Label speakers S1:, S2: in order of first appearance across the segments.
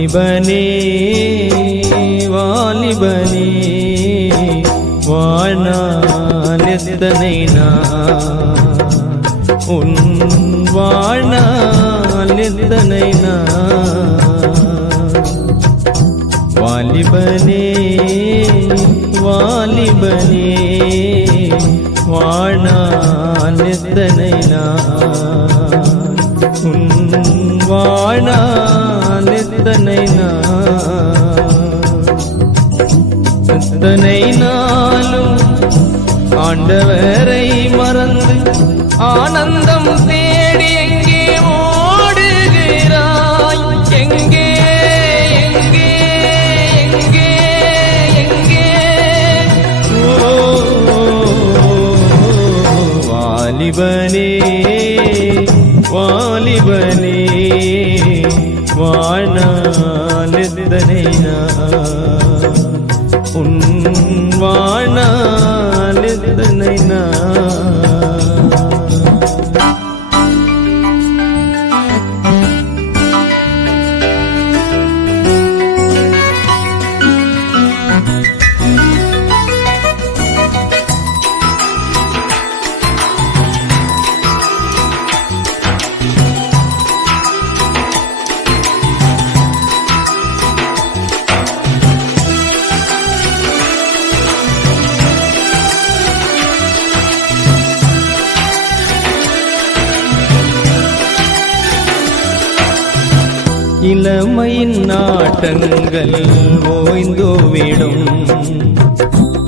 S1: வாலிபனே வாலிபனே வாழ்நாள் எத்தனை நான் உன் வாழ்நாள் எத்தனை நான் வாலிபனே வாலிபனே வாழ்நாள் எத்தனை நான் உன் வாழ்நாள் எத்தனை நான். நாளும் ஆண்டவரை மறந்து ஆனந்தம் தேடி உன் வாழ்நாள் எத்தனை நான் இளமையின் நாட்டங்கள் ஓய்ந்துவிடும்.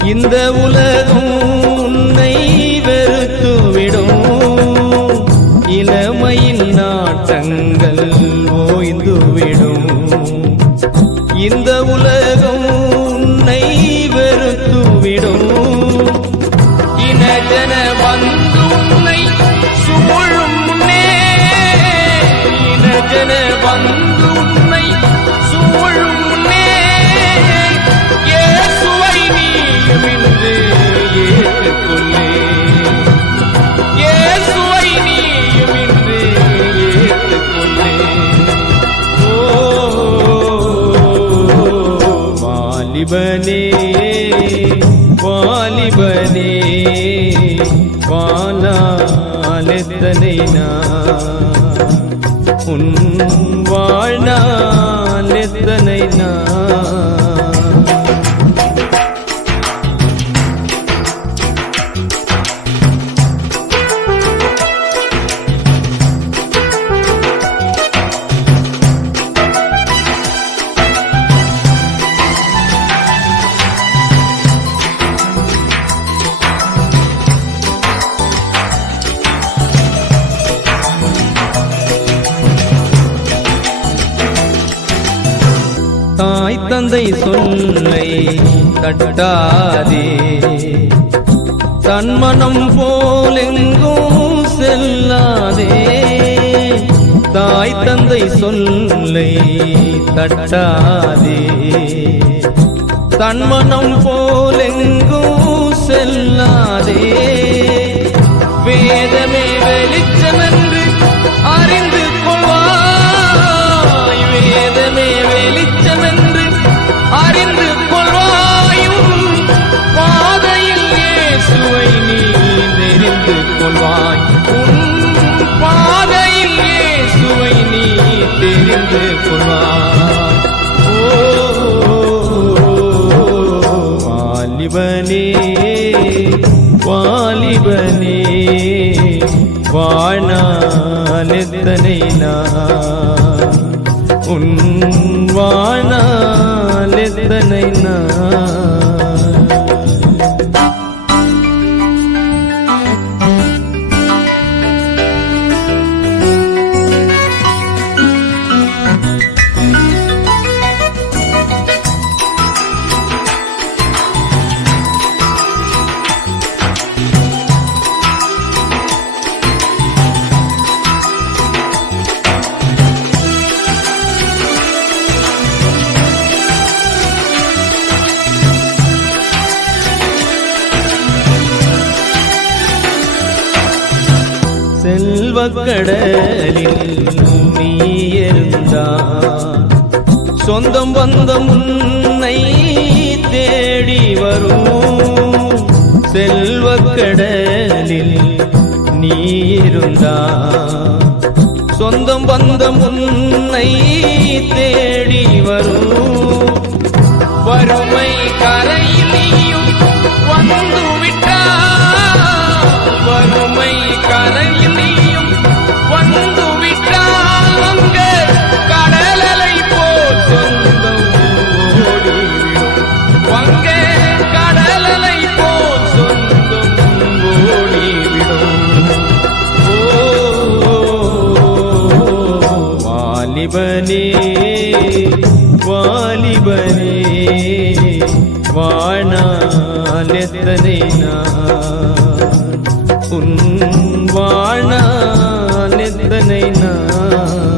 S1: இந்த உலகம் உன்னை வெறுத்துவிடும். இளமையின் நாட்டங்கள் ஓய்ந்துவிடும். இந்த உலகம் உன்னை வெறுத்துவிடும். இனஜன வந்து உன்னை சூழும் முன்னே. இனஜன வந்து வாழாலெத்தனை நான். உன் வாழ்நாள் எத்தனை நான். தாய் தந்தை சொல்லை தட்டாதே. தன்மனம் போலெங்கும் செல்லாதே. தாய் தந்தை சொல்லை தட்டாதே. தன்மனம் போ பாதையில் இயேசுவை நீ தெரிந்து கொள்வாய். ஓ வாலிபனே வாலிபனே வாழ்நாளெத்தனை நான் உன் வாழ்நாளெத்தனை நான் செல்வக்கடலில் நீ இருந்தா சொந்தம் வந்த முன்னை தேடி வரும். செல்வக்கடலில் நீ இருந்தா சொந்தம் வந்த முன்னை தேடி வாணாலெத்தனை நான் உன் வாணாலெத்தனை நான்